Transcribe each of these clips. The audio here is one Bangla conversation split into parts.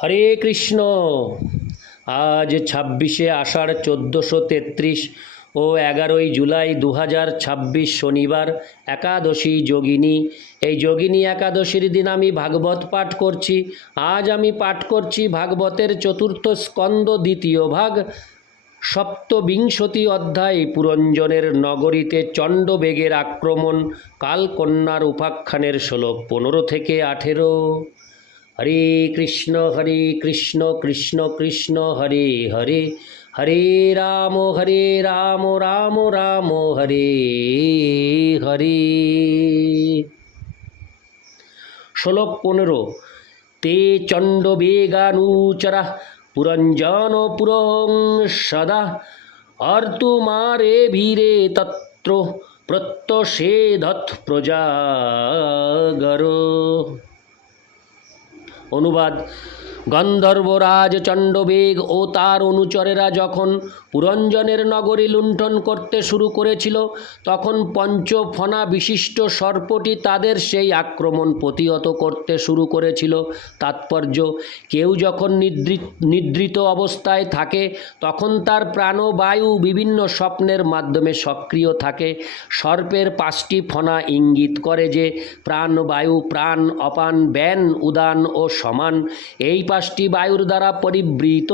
হরে কৃষ্ণ। আজ 26শে আষাঢ় 1433 ও 11ই জুলাই 2026 শনিবার একাদশী যোগিনী। এই যোগিনী একাদশীর দিন আমি ভাগবত পাঠ করছি। আজ আমি পাঠ করছি ভাগবতের চতুর্থ স্কন্দ দ্বিতীয় ভাগ সপ্তবিংশতি অধ্যায় পুরঞ্জনের নগরীতে চণ্ডবেগের আক্রমণ, কালকন্যার উপাখ্যানের শ্লোক 15 থেকে 18। হরে কৃষ্ণ কৃষ্ণ কৃষ্ণ হরে হরে, হরে রাম রাম রাম হরে হরে। শ্লোক 15। তে চণ্ডবেগানুচরা পুরঞ্জন পুরং সদা অর্তুমারে ভীরে তত্র প্রত্যষেধৎ প্রজাগর। অনুবাদ: গন্ধর্বরাজ চণ্ডবেগ ও তার অনুচরেরা যখন পুরঞ্জনের নগরী লুণ্ঠন করতে শুরু করেছিল, তখন পঞ্চফণা বিশিষ্ট সর্পটি তাদের সেই আক্রমণ প্রতিহত করতে শুরু করেছিল। তাৎপর্য: কেউ যখন নিদ্রিত অবস্থায় থাকে, তখন তার প্রাণবায়ু বিভিন্ন স্বপ্নের মাধ্যমে সক্রিয় থাকে। সর্পের 5টি ফণা ইঙ্গিত করে যে প্রাণবায়ু প্রাণ, অপান, ব্যান, উদান ও সমান। এই 5টি বায়ুর দ্বারা পরিবৃত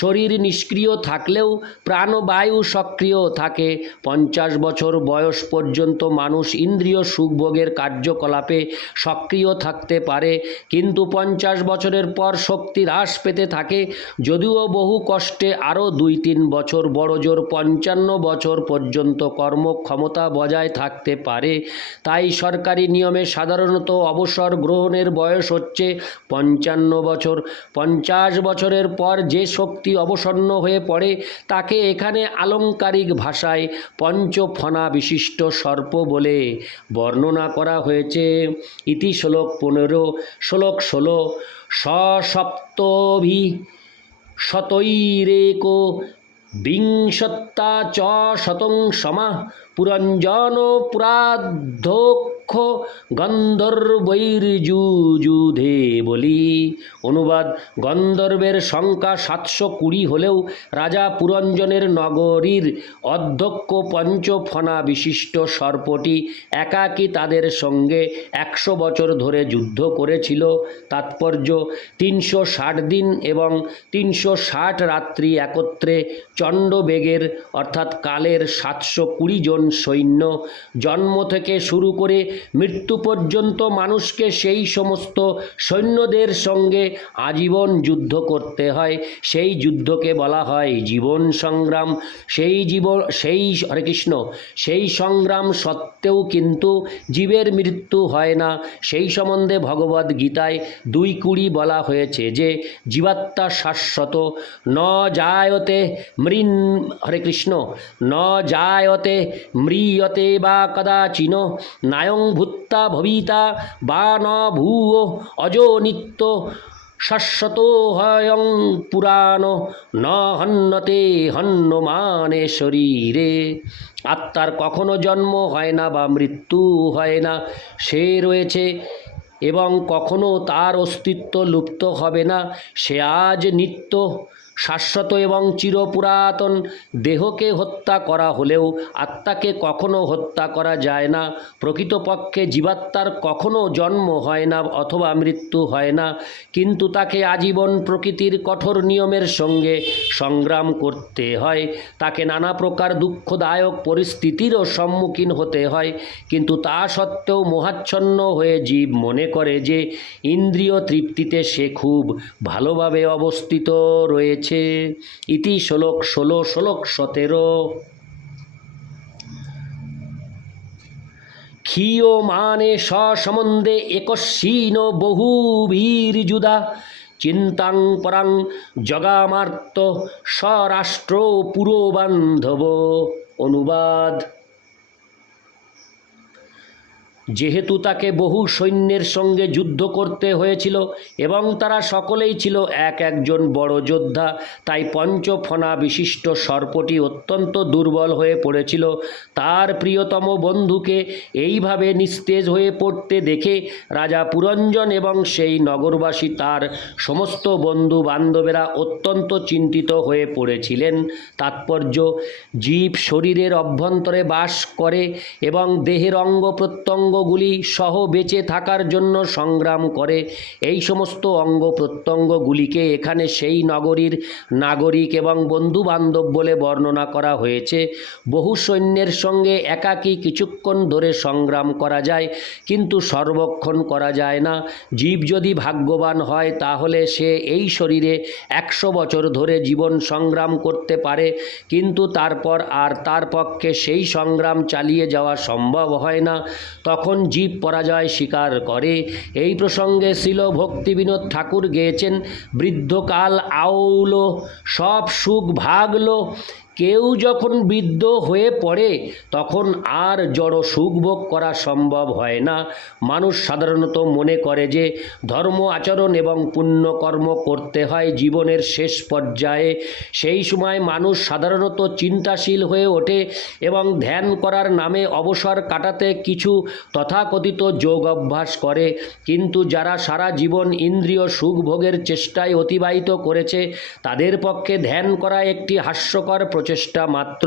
শরীর নিষ্ক্রিয় থাকলেও প্রাণবায়ু সক্রিয় থাকে। 50 বছর বয়স পর্যন্ত মানুষ ইন্দ্রিয় সুখভোগের কার্যকলাপে সক্রিয় থাকতে পারে, কিন্তু 50 বছরের পর শক্তি হ্রাস পেতে থাকে। যদিও বহু কষ্টে আরও 2-3 বছর, বড়জোর 55 বছর পর্যন্ত কর্মক্ষমতা বজায় থাকতে পারে। তাই সরকারি নিয়মে সাধারণত অবসর গ্রহণের বয়স হচ্ছে 55 বছর। 50 বছরের পর যে শক্তি অবসন্ন হয়ে পড়ে তাকে এখানে আলংকারিক ভাষায় পঞ্চফণা বিশিষ্ট সর্প বলে বর্ণনা করা হয়েছে। ইতি শ্লোক 15। শ্লোক 16। সপ্তভি শতৈরেকো বিংশত্যা চ শতং সমাহ পুরঞ্জন পুরাধ্যক্ষ গন্ধর্বৈর্যুযুধে বলি। অনুবাদ: গন্ধর্বের সংখ্যা 720 হলেও রাজা পুরঞ্জনের নগরীর অধ্যক্ষ পঞ্চফণা বিশিষ্ট সর্পটি একাকী তাদের সঙ্গে 100 বছর ধরে যুদ্ধ করেছিল। তাৎপর্য: 360 দিন এবং 360 রাত্রি একত্রে চণ্ডবেগের অর্থাৎ কালের 720 জন সৈন্য, জন্ম থেকে শুরু করে মৃত্যু পর্যন্ত মানুষকে সেই সমস্ত সৈন্যদের সঙ্গে আজীবন যুদ্ধ করতে হয়। সেই যুদ্ধকে বলা হয় জীবন সংগ্রাম। হরে কৃষ্ণ, সেই সংগ্রাম সত্ত্বেও কিন্তু জীবের মৃত্যু হয় না। সেই সম্বন্ধে ভগবদ গীতায় 2:20 বলা হয়েছে যে জীবাত্মা শাশ্বত, ন জায়তে হরে কৃষ্ণ, ন জায়তে ম্রিয়তে বা কদাচিন, নায়ং ভূত্তা ভবিতা বা ন ভূয়, অজো নিত্য শাশ্বত হয়ং পুরাণ, ন হন্যতে হন্যমানে শরীরে। আত্মার কখনো জন্ম হয় না বা মৃত্যু হয় না, সে রয়েছে এবং কখনো তার অস্তিত্ব লুপ্ত হবে না। সে আজ নিত্য, শাশ্বত এবং চিরপুরাতন। দেহকে হত্যা করা হলেও আত্মাকে কখনো হত্যা করা যায় না। প্রকৃতপক্ষে জীবাত্মার কখনো জন্ম হয় না অথবা মৃত্যু হয় না, কিন্তু তাকে আজীবন প্রকৃতির কঠোর নিয়মের সঙ্গে সংগ্রাম করতে হয়। তাকে নানা প্রকার দুঃখদায়ক পরিস্থিতিরও সম্মুখীন হতে হয়, কিন্তু তা সত্ত্বেও মোহাচ্ছন্ন হয়ে জীব মনে করে যে ইন্দ্রিয় তৃপ্তিতে সে খুব ভালোভাবে অবস্থিত রয়েছে। ইতি শ্লোক 16। শ্লোক 17। ক্ষীয়মানে সম্বন্ধে একস্মিন বহুভির্যুধা চিন্তাং পরাং জগামার্ত স্বরাষ্ট্র পুরবান্ধব। অনুবাদ: যেহেতু তাকে বহু সৈন্যের সঙ্গে যুদ্ধ করতে হয়েছিল এবং তারা সকলেই ছিল একজন বড় যোদ্ধা, তাই পঞ্চফণা বিশিষ্ট সর্পটি অত্যন্ত দুর্বল হয়ে পড়েছিল। তার প্রিয়তম বন্ধুকে এইভাবে নিস্তেজ হয়ে পড়তে দেখে রাজা পুরঞ্জন এবং সেই নগরবাসী তার সমস্ত বন্ধু বান্ধবেরা অত্যন্ত চিন্তিত হয়ে পড়েছিলেন। তাৎপর্য: জীব শরীরের অভ্যন্তরে বাস করে এবং দেহের অঙ্গ প্রত্যঙ্গগুলি সহ বেঁচে থাকার জন্য সংগ্রাম করে। এই সমস্ত অঙ্গ প্রত্যঙ্গগুলিকে এখানে সেই নগরীর নাগরিক এবং বন্ধু বান্ধব বলে বর্ণনা করা হয়েছে। বহু সৈন্যের সঙ্গে একাকী কিছুক্ষণ ধরে সংগ্রাম করা যায়, কিন্তু সর্বক্ষণ করা যায় না। জীব যদি ভাগ্যবান হয় তাহলে সে এই শরীরে 100 বছর ধরে জীবন সংগ্রাম করতে পারে, কিন্তু তারপর আর তার পক্ষে সেই সংগ্রাম চালিয়ে যাওয়া সম্ভব হয় না। তখন জীব পরাজয় স্বীকার করে। এই প্রসঙ্গে শ্রীল ভক্তিবিনোদ ঠাকুর গেয়েছেন: বৃদ্ধকাল আউলো সব সুখ ভাগলো, কেউ যখন বৃদ্ধ হয়ে পড়ে তখন আর জড় সুখ ভোগ করা সম্ভব হয় না। মানুষ সাধারণত মনে করে যে ধর্ম আচরণ এবং পুণ্যকর্ম করতে হয় জীবনের শেষ পর্যায়ে। সেই সময় মানুষ সাধারণত চিন্তাশীল হয়ে ওঠে এবং ধ্যান করার নামে অবসর কাটাতে কিছু তথাকথিত যোগ অভ্যাস করে। কিন্তু যারা সারা জীবন ইন্দ্রিয় সুখ ভোগের চেষ্টায় অতিবাহিত করেছে তাদের পক্ষে ধ্যান করা একটি হাস্যকর প্রচেষ্টা মাত্র।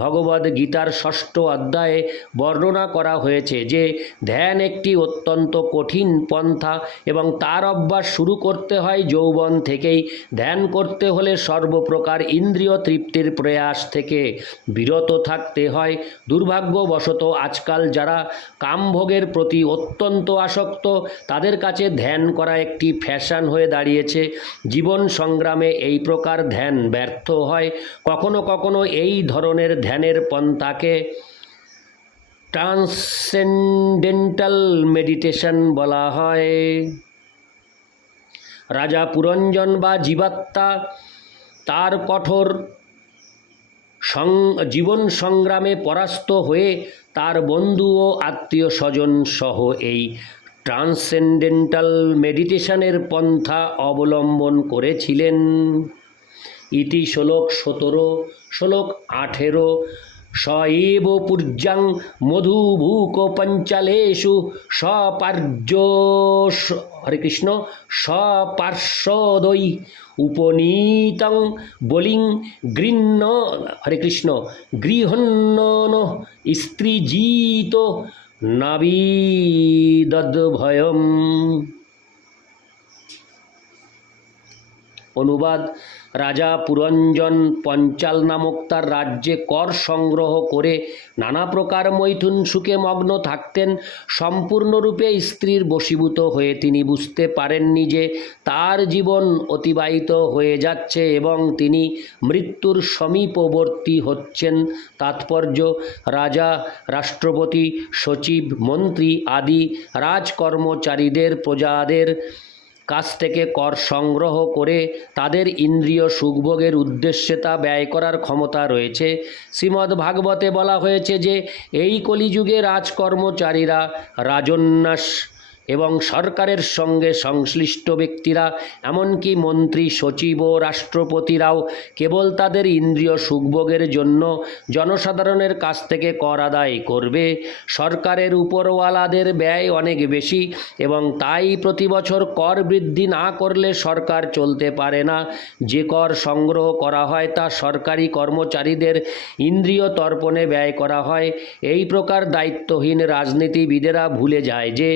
ভগবদ গীতার 6ষ্ঠ অধ্যায়ে বর্ণনা করা হয়েছে যে ধ্যান একটি অত্যন্ত কঠিন পন্থা এবং তার অভ্যাস শুরু করতে হয় যৌবন থেকেই। ধ্যান করতে হলে সর্বপ্রকার ইন্দ্রিয় তৃপ্তির প্রয়াস থেকে বিরত থাকতে হয়। দুর্ভাগ্যবশত আজকাল যারা কামভোগের প্রতি অত্যন্ত আসক্ত তাদের কাছে ধ্যান করা একটি ফ্যাশন হয়ে দাঁড়িয়েছে। জীবন সংগ্রামে এই প্রকার ধ্যান ব্যর্থ হয়। কখনো কখনো এই ধরনের ধ্যানের পন্থাকে ট্রান্সেন্ডেন্টাল মেডিটেশন বলা হয়। রাজা পুরঞ্জন বা জীবাত্মা তার কঠোর জীবন সংগ্রামে পরাস্ত হয়ে তার বন্ধু ও আত্মীয় স্বজন সহ এই ট্রান্সেন্ডেন্টাল মেডিটেশনের পন্থা অবলম্বন করেছিলেন। ইতি শ্লোক 17। শ্লোক 18। স এব পূজ্যাং মধুভূক পঞ্চালেষু সপার্য হরে কৃষ্ণ সপার্শ্বদৈ উপনীতং বলিং গৃহ্ণ হরে কৃষ্ণ গৃহণ্যন স্ত্রীজিত নাবিদদ্ভয়ম। অনুবাদ: রাজা পুরঞ্জন পঞ্চাল নামক তার রাজ্যে কর সংগ্রহ করে নানা প্রকার মৈথুন সুখে মগ্ন থাকতেন। সম্পূর্ণরূপে স্ত্রীর বশীভূত হয়ে তিনি বুঝতে পারেননি যে তার জীবন অতিবাহিত হয়ে যাচ্ছে এবং তিনি মৃত্যুর সমীপবর্তী হচ্ছেন। তাৎপর্য: রাজা, রাষ্ট্রপতি, সচিব, মন্ত্রী আদি রাজকর্মচারীদের প্রজাদের কাছ থেকে কর সংগ্রহ করে তাদের ইন্দ্রিয় সুখভোগের উদ্দেশ্যে তা ব্যয় করার ক্ষমতা রয়েছে। শ্রীমদ্ ভাগবতে বলা হয়েছে যে এই কলিযুগে রাজকর্মচারীরা, রাজন্যাস এবং সরকারের সঙ্গে সংশ্লিষ্ট ব্যক্তিরা, এমনকি মন্ত্রী, সচিব ও রাষ্ট্রপতিরাও কেবল তাদের ইন্দ্রিয় সুখভোগের জন্য জনসাধারণের কাছ থেকে কর আদায় করবে। সরকারের উপরওয়ালাদের ব্যয় অনেক বেশি এবং তাই প্রতি বছর কর বৃদ্ধি না করলে সরকার চলতে পারে না। যে কর সংগ্রহ করা হয় তা সরকারি কর্মচারীদের ইন্দ্রিয় তর্পণে ব্যয় করা হয়। এই প্রকার দায়িত্বহীন রাজনীতিবিদেরা ভুলে যায় যে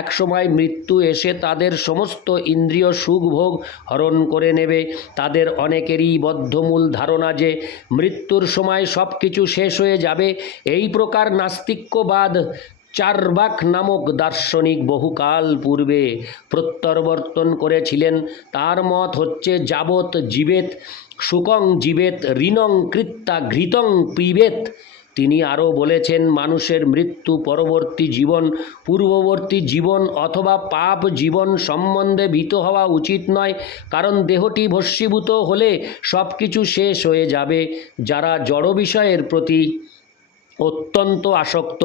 এক সময় মৃত্যু এসে তাদের সমস্ত ইন্দ্রিয় সুখভোগ হরণ করে নেবে। তাদের অনেকেরই বদ্ধমূল ধারণা যে মৃত্যুর সময় সব কিছু শেষ হয়ে যাবে। এই প্রকার নাস্তিক্যবাদ চার্বাক নামক দার্শনিক বহুকাল পূর্বে প্রত্যাবর্তন করেছিলেন। তার মত হচ্ছে যাবৎ জীবেত সুখং জীবেত ঋণং কৃত্যা ঘৃতং পিবেত। তিনি আরও বলেছেন, মানুষের মৃত্যু পরবর্তী জীবন, পূর্ববর্তী জীবন অথবা পাপ জীবন সম্বন্ধে ভীত হওয়া উচিত নয়, কারণ দেহটি ভস্মীভূত হলে সব কিছু শেষ হয়ে যাবে। যারা জড় বিষয়ের প্রতি অত্যন্ত আসক্ত,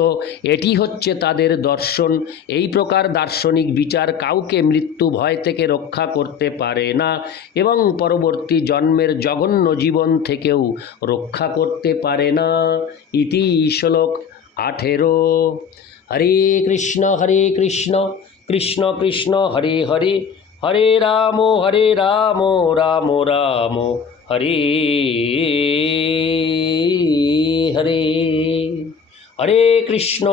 এটি হচ্ছে তাদের দর্শন। এই প্রকার দার্শনিক বিচার কাউকে মৃত্যু ভয় থেকে রক্ষা করতে পারে না এবং পরবর্তী জন্মের জঘন্য জীবন থেকেও রক্ষা করতে পারে না। ইতি শ্লোক 18। হরে কৃষ্ণ কৃষ্ণ কৃষ্ণ হরে হরে, হরে রাম রাম রাম হরে হরে। হরে কৃষ্ণ।